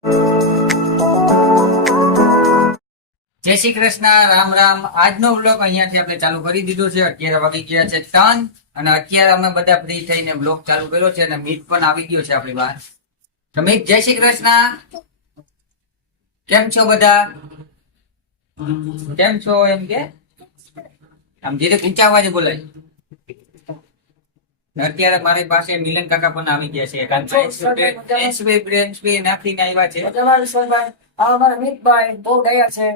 જય શ્રી કૃષ્ણ, રામ રામ. આજનો બ્લોગ અહીંયાથી આપણે ચાલુ કરી દીધો છે. અત્યારે વાગી ગયા છે 3 અને અત્યારે અમે બધા ફ્રી થઈને બ્લોગ ચાલુ કર્યો છે અને મીત પણ આવી ગયો છે આપણી બહાર. તો મીત, જય શ્રી કૃષ્ણ. કેમ છો બધા? કેમ છો એમ કે આમ ધીરે ઊંચા અવાજે બોલાય. અત્યારે મારી પાસે મિલન કાકા પણ આવી ગયા છે. કારણ કે નાખીને આવ્યા છે. મિતભાઈ બહુ દયા છે.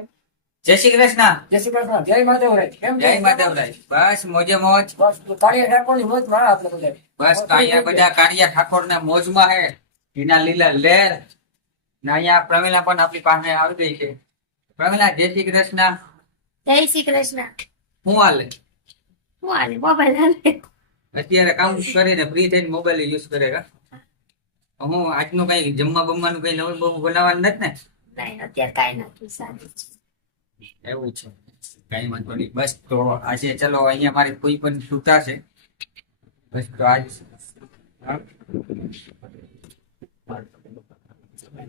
જય શ્રી કૃષ્ણ. જય શ્રી કૃષ્ણ. જય માધવરાય. કેમ જય માધવરાય. બસ મોજે મોજ. બસ કાર્ય ઠાકોરની મોજ માં આપણે બધા. બસ તો અહીંયા બધા કાળિયા ઠાકોર ને મોજમાં હે. લીલા લીલા લહેર ને અહીંયા પ્રમિલા પણ આપણી પાસે આવી ગઈ છે. પ્રમિલા, જય શ્રી કૃષ્ણ. જય શ્રી કૃષ્ણ. હું હાલે? હું આને મોબાઈલ હાલે. અત્યારે કામ કરીને ફ્રી થઈને મોબાઈલ યુઝ કરે કા? હું આજનું કઈ જમવા બમવાનું કઈ નવું બહુ બનાવવાનું નથી ને? નહીં, અત્યારે કાંઈ નથી, સારું છે. એવું છે, કઈ વાંધો નહીં. બસ તો આજે ચલો અહીંયા મારી કોઈ પણ છૂટા છે. બસ તો આજ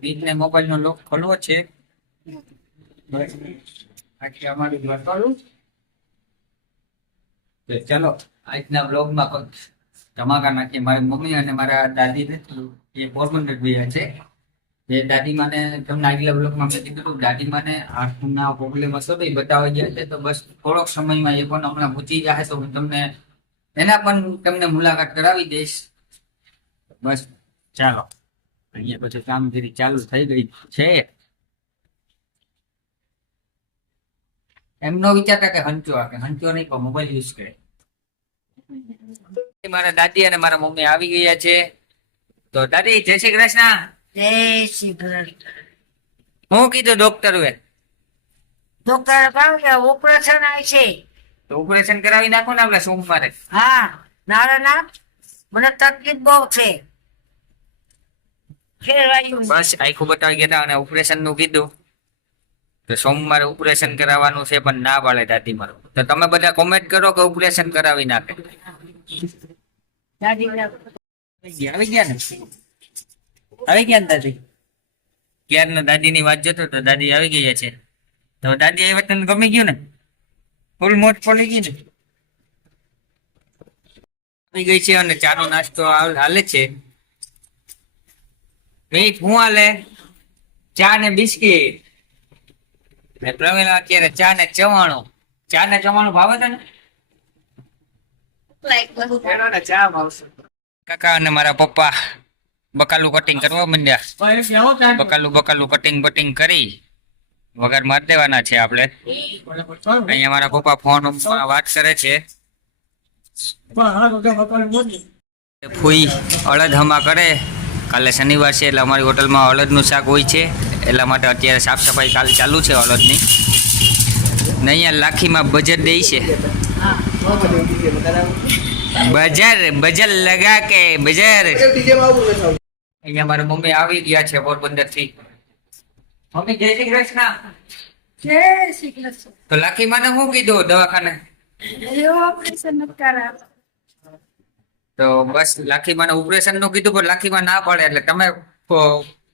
બીજને મોબાઈલ નો લોક ખોલવો છે. બસ આજે અમારું ઘર ખોલું. તો ચલો આજના બ્લોગમાં પણ ધમાકા નાખીએ. મારી મમ્મી અને મારા દાદી ને એ પોરબંદર ગયા છે. જે દાદી માને તમને આગલા બ્લોગમાં મેં કીધું, દાદી માને આંખના પ્રોબ્લેમ હતો તો એ બતાવવા ગયા છે. તો બસ થોડોક સમયમાં એ પણ હમણાં પૂછી જાય તો હું તમને એના પણ તમને મુલાકાત કરાવી દઈશ. બસ ચાલો, અહીંયા પછી કામગીરી ચાલુ થઈ ગઈ છે. એમનો વિચારતા કે હંચો નહીં પણ મોબાઈલ યુઝ કરે. મારા દાદી અને મારા મમ્મી આવી ગયા છે. તો દાદી, જય શ્રી કૃષ્ણ. જય શ્રી કૃષ્ણ. હું કીધું ડોક્ટર હવે? ડોક્ટરે કહ્યું કે ઓપરેશન આવે છે. તો ઓપરેશન કરાવી નાખો ને આપણે સોમવારે. હા, નારાયણ, મને તકલીફ બહુ છે. બસ આખું બતાવી ગયા હતા અને ઓપરેશન નું કીધું. તો સોમવારે ઓપરેશન કરાવવાનું છે પણ ના પાડે દાદી મારું. તો તમે બધા કોમેન્ટ કરો કે ઓપરેશન કરાવી નાખે. આવી ગયા ને? આવી ગયા ને દાદી? ક્યારના દાદી ની વાત જતો તો દાદી આવી ગયા છે. તો દાદી આવી તને ગમી ગયું ને? ફૂલ મોજ પડી ગઈ ને? આવી ગઈ છે અને ચાનો નાસ્તો હાલે છે. મીઠ હું હાલે? ચા ને બિસ્કીટ. પ્રવીણા અત્યારે ચા ને ચવાણું. ચા ને ચવાણું ભાવે તને? કાકા અને મારા પપ્પા બકાલું કટિંગ કરવા માંડ્યા. બકાલું કટિંગ કરી વગર મારી દેવાના છે આપણે. અહીંયા મારા પપ્પા ફોન વાત કરે છે. ફૂઈ અડદ હમા કરે. કાલે શનિવાર છે એટલે અમારી હોટલમાં અડદનું શાક હોય છે. એટલા માટે અત્યારે સાફ સફાઈ કાલે ચાલુ છે અડદની. ને અહીંયા લાખીમાં બજર દે છે. બજર લગા કે બજર. અહીંયા મારા મમ્મી આવી ગયા છે પોરબંદર થી. મમ્મી, જય શ્રી કૃષ્ણ. જય શ્રી કૃષ્ણ. તો લાખી માને શું કીધું દવાખાને? ઓપરેશન કરાવ. તો બસ લાખી માને ઓપરેશન નું કીધું પણ લાખી માં ના પડે. એટલે તમે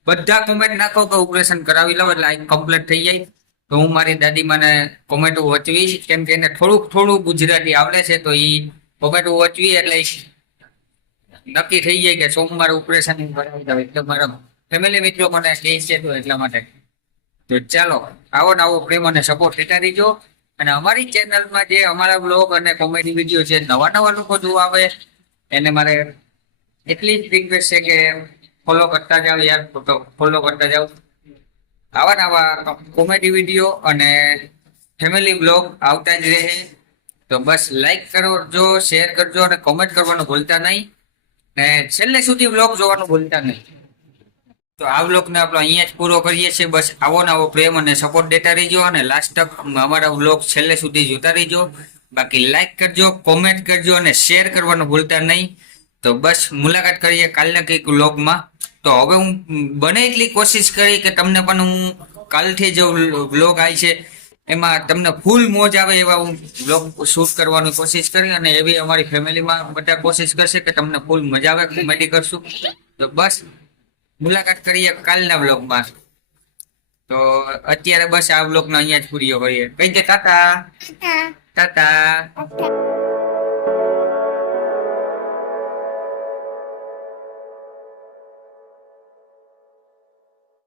બધા કોમેન્ટ નાખો કે ઓપરેશન કરાવી લો એટલે આ કમ્પ્લીટ થઈ જાય. તો હું મારી દાદી માને કોમેન્ટ વચવી, કેમ કે એને થોડું ગુજરાતી આવડે છે. તો એ કોમેન્ટ વચવી એટલે નક્કી થઈ જાય કે સોમવારે ઓપરેશન કરાવી દઉં. એટલે મારા ફેમિલી મિત્રો મને કહે છે તો એટલા માટે. તો ચાલો, આવો ને આવો પ્રેમ અને સપોર્ટ લેતા રહીજો. અને અમારી ચેનલમાં જે અમારા બ્લોગ અને કોમેડી વિડીયો છે, નવા લોકો જોવા આવે એને મારે એટલી જ રિક્વેસ્ટ છે કે ફોલો કરતા જાઓ યાર. ફોલો કરતા જાઓ. આવા કોમેડી વિડીયો અને ફેમિલી બ્લોગ આવતા જ રહે. તો બસ લાઈક કરજો, શેર કરજો અને કોમેન્ટ કરવાનું ભૂલતા નહીં. ને છેલ્લે સુધી બ્લોગ જોવાનું ભૂલતા નહીં. તો આ બ્લોગને આપણે અહીંયા જ પૂરો કરીએ છીએ. બસ આવો ને આવો પ્રેમ અને સપોર્ટ દેતા રહીજો અને લાસ્ટ તક અમારા બ્લોગ છેલ્લે સુધી જોતા રહીજો. બાકી લાઈક કરજો, કોમેન્ટ કરજો અને શેર કરવાનું ભૂલતા નહીં. તો બસ મુલાકાત કરીએ કાલના કંઈક બ્લોગમાં. તો હવે હું બને એટલી કોશિશ કરી કે તમને પણ હું કાલથી જે બ્લોગ આવી છે એમાં તમને ફૂલ મોજ આવે એવા હું બ્લોગ શૂટ કરવાની કોશિશ કરી. અને એવી અમારી ફેમિલીમાં બધા કોશિશ કરશે કે તમને ફૂલ મજા આવે, કોમેડી કરશું. તો બસ મુલાકાત કરીએ કાલના બ્લોગમાં. તો અત્યારે બસ આ બ્લોગનો અહીંયા જ પૂરીઓ કરીએ. કઈ દે ટાટા. ટાટા.